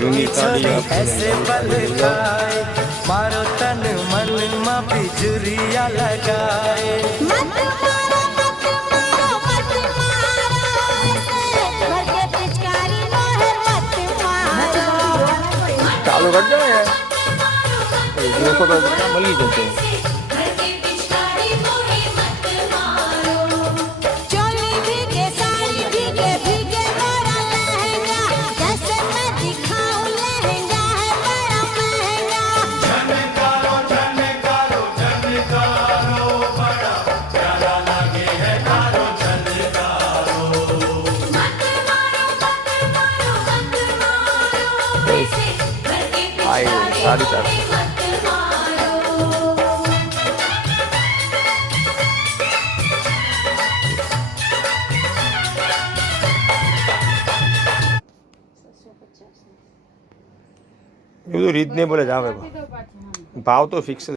की छोरी ऐसे बल खाए मारो तन मन में बिजुरिया लगाए मत मारो मत मारो मत मारो ऐसे भर के पिचकारी नो है मत मारो चालू कर दो यार देखो तो मली जते चोली भीगे साड़ी भीगे भीगे मोरा लहंगा जैसे मैं दिखाऊं लहंगा है बड़ा महंगा आई 4:30 એ બધું રીઝનેબલ જ આવે ભાવ તો ફિક્સ